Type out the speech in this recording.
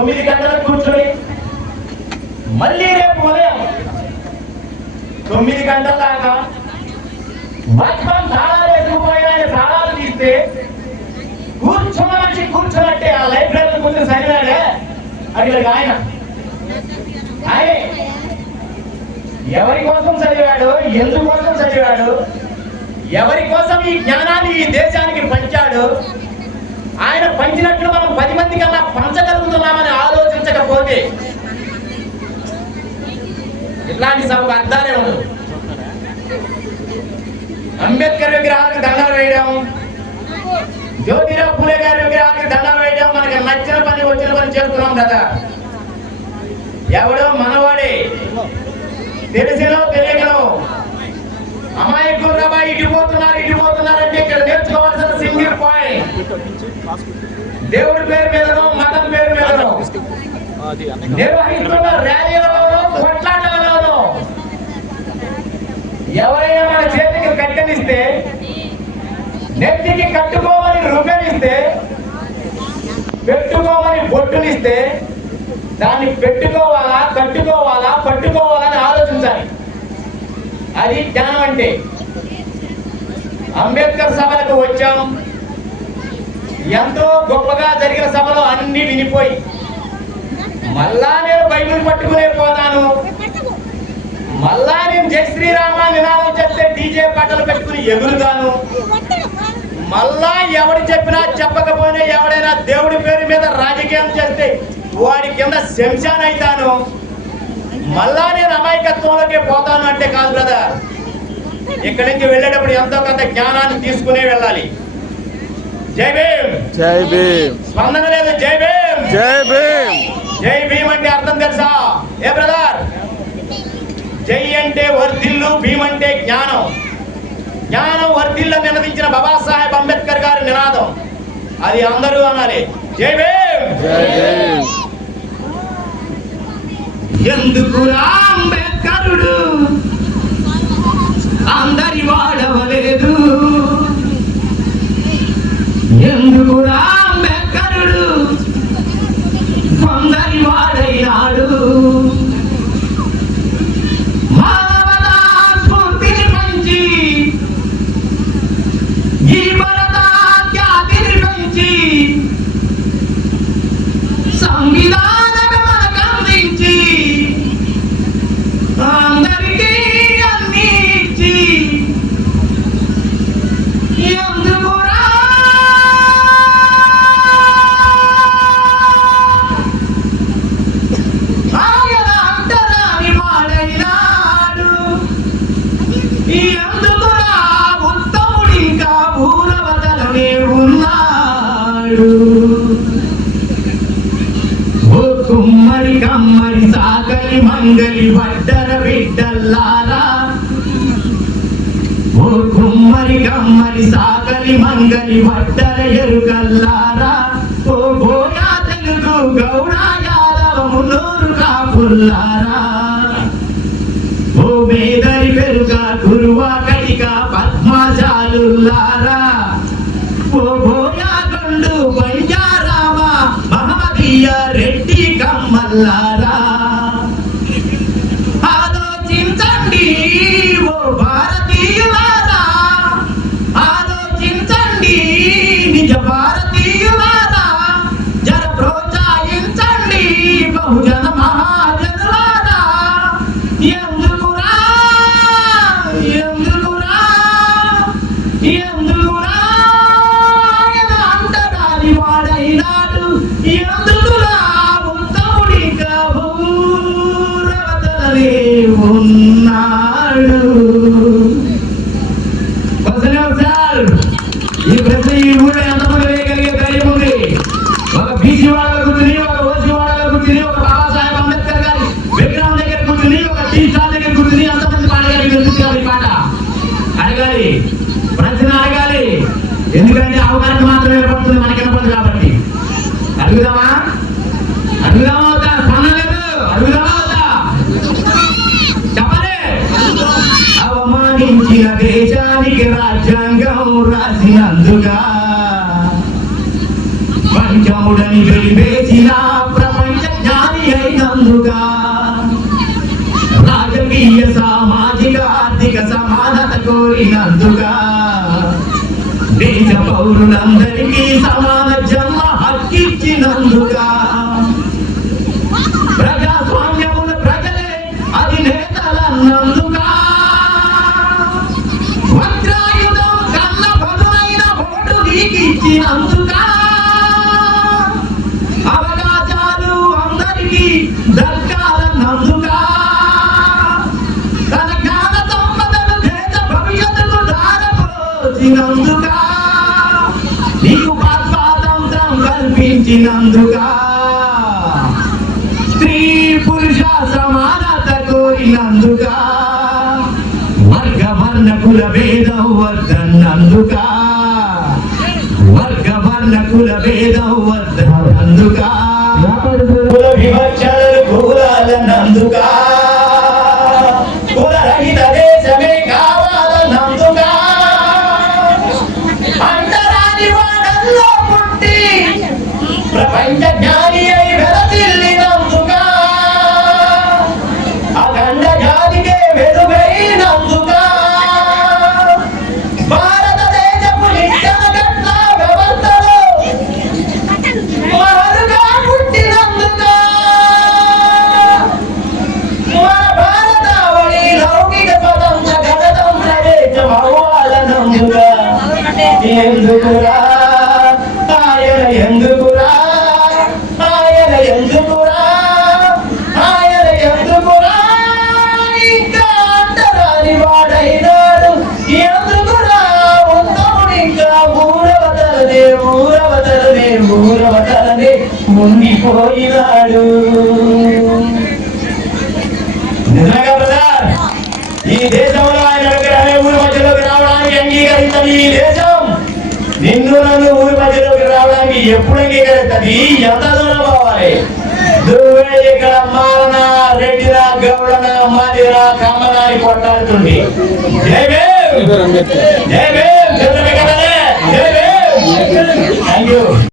తొమ్మిది గంటలకు కూర్చొని మళ్ళీ రేపు ఉదయం తొమ్మిది గంటల దాకా వాచ్మాన్ తాళాలు వేసుకుపోయిన తాళాలు తీస్తే కూర్చోవడానికి కూర్చోనట్టే ఆ లైబ్రరీ ముందు చదివాడే అడిగాడు ఆయన. ఆయనే. ఎవరి కోసం చదివాడు? ఎందుకోసం చదివాడు? ఎవరి కోసం ఈ జ్ఞానాన్ని ఈ దేశానికి పంచాడు? ఆయన పంచినట్లు మనం పది మందికి కన్నా పంచక ఆలోచించకపోతే ఇట్లాంటి సభకు అర్థాలే ఉండదు అంబేద్కర్ విగ్రహాలకు దండాలు వేయడం జ్యోతిరావు పూలే గారి విగ్రహాలకు దండాలు వేయడం మనకి నచ్చిన పని వచ్చిన పని చేస్తున్నాం కదా. ఎవడో మనవాడే. తెలిసినో తెలియకనో అమాయకులు రాబా ఇటు పోతున్నారు ఇటు పోతున్నారు అంటే ఇక్కడ నేర్చుకోవాల్సిన సింగిల్ పాయింట్. దేవుడి పేరు మీదనో మతం పేరు మీదనో. నిర్వహిస్తున్న ర్యాలీలలో కొట్లాటలలో ఎవరైనా మన చేతికి కట్టనిస్తే నెత్తికి కట్టుకోమని రుబ్బనిస్తే పెట్టుకోమని బొట్టునిస్తే దాన్ని పెట్టుకోవాలా కట్టుకోవాలా పట్టుకోవాలని ఆలోచించాలి. అది జ్ఞానం అంటే. అంబేద్కర్ సభలకు వచ్చాం. ఎంతో గొప్పగా జరిగిన సభలో అన్ని వినిపోయి మళ్ళా నేను బైబిల్ పట్టుకునే పోతాను. మళ్ళా నేను జై శ్రీరామ నినాదం చేస్తే డీజే పాటలు పెట్టుకుని ఎగురుతాను. మళ్ళా ఎవడు చెప్పినా చెప్పకపోయినా ఎవడైనా దేవుడి పేరు మీద రాజకీయం చేస్తే వాడి కింద శంశాన్ అవుతాను మళ్ళా నేను అమాయకత్వంలోకి పోతాను అంటే కాదు బ్రదర్ ఇక్కడి నుంచి వెళ్ళేటప్పుడు ఎంతో కొంత జ్ఞానాన్ని తీసుకునే వెళ్ళాలి. జై భీమ్. జై భీమ్. స్పందన లేదు జై భీమ్. జై భీమ్. జై భీమ్ అంటే అర్థం తెలుసా? ఏ బ్రదర్? జై అంటే వర్ధిల్లు భీమ్ అంటే జ్ఞానం. జ్ఞానం వర్ధిల్ల నినదించిన బాబాసాహెబ్ అంబేద్కర్ గారి నినాదం. అది అందరూ అనాలి. జై భీమ్! ఎందుకు అంబేద్కరుడు? అందరి వాడవలేదు. ఎందుకు అంబేద్కరుడు ఓ కుమ్మరి కమ్మరి సాగలి మంగలి వడ్డర బిడ్డల్లారా. ఓ కుమ్మరి కమ్మరి సాగలి మంగలి వడ్డర ఎరుకల్లారా. ఓ బోయా తెలుగు గౌడ యాదవ కాపుల్లారా. ఓ మేదరి పెరుగ గురువా కటిక పద్మజాలుల్లారా. ఓ వాళ్ళారా ఆలోచించండి ఓ భారతీయులారా. ఆలోచించండి నిజ భారతీయులారా. జర ప్రోత్సహించండి బహుజన మహాజనులారా. ఎందుకురా? ఎందుకురా? ఎందుకురా? అంటారు వాడైనాడు. ఎందుకు ఉన్నాడు. ఈ ప్రశ్న ఈ ఊళ్ళో ఎంతమంది వేయగలిగే ధైర్యం ఉంది? ఒక బీసీ వాళ్ళ కూర్చుని ఒక ఓసీ వాళ్ళ కూర్చుని ఒక బాబాసాహెబ్ అంబేద్కర్ గారి విగ్రహం దగ్గర కూర్చుని ఒక టీ స్టాల్ దగ్గర కూర్చుని ఎంతమంది పాడగాలి వెళ్తున్నారు పాట? అడగాలి. ప్రశ్న అడగాలి. ఎందుకంటే అవగాహన మాత్రమే పడుతుంది మనకి కాబట్టి. అడుగుదామా? అడుగుదామా? అవమానించిన దేశానికి రాజ్యాంగం రాసినందుగా పంచముడని వెలివేసిన ప్రపంచ జ్ఞాని అయినందుగా రాజకీయ సామాజిక ఆర్థిక సమానత కోరినందుగా దేశ పౌరులందరికీ సమాన జన్మ హక్కిచ్చినందుగా ప్రజాస్వామ్యముల ప్రజలే అధినేతలన్నందుగా నీకిచ్చినందుగా అవకాశాలు అందరికీ దక్కాలన్నందుగా తన జ్ఞాన సంపదను దేశ భవిష్యత్తుకు దారపోసినందుగా నీకు స్వాతంత్రం కల్పించినందుగా. స్త్రీ పురుష సమానత కోరినందుగా. వర్గ వర్ణ కుల భేదం వద్దన్నందుగా వర్గ వర్ణ కుల భేదం వద్దన్నందుగా కుల వివక్షలు కూలాలన్నందుగా నందుకా. పోయినాడు. నిజంగా బ్రదర్ ఈ దేశంలో ఆయన ఊరి మధ్యలోకి రావడానికి అంగీకరించని ఈ దేశం. నిన్ను నన్ను ఊరి మధ్యలోకి రావడానికి ఎప్పుడు అంగీకరిస్తుంది ఎంత దూరం పోవాలి? నువ్వే ఇక్కడ మారన రెడ్డిన గౌడన మాదిరా కమ్మన అని కొట్టాడుతుంది జై భీమ్! జై భీమ్! Thank you